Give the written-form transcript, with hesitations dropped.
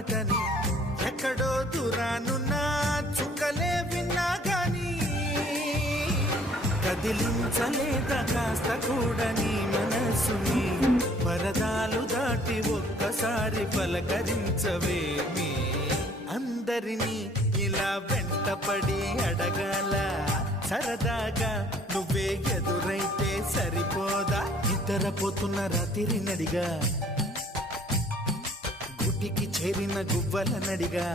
మాటని ఎక్కడో దూరానున్నా చుక్కలే విన్నా గాని కదిలించలేదా కాస్త కూడా నీ మనసుని పరదాలు దాటి ఒక్కసారి పలకరించవేమి అందరినీ ఇలా వెంటపడి అడగాల సరదాగా నువ్వే ఎదురైతే సరిపోదా నిద్రపోతున్న రాత్రి నడిగా గుటికి చేరిన గువ్వల నడిగా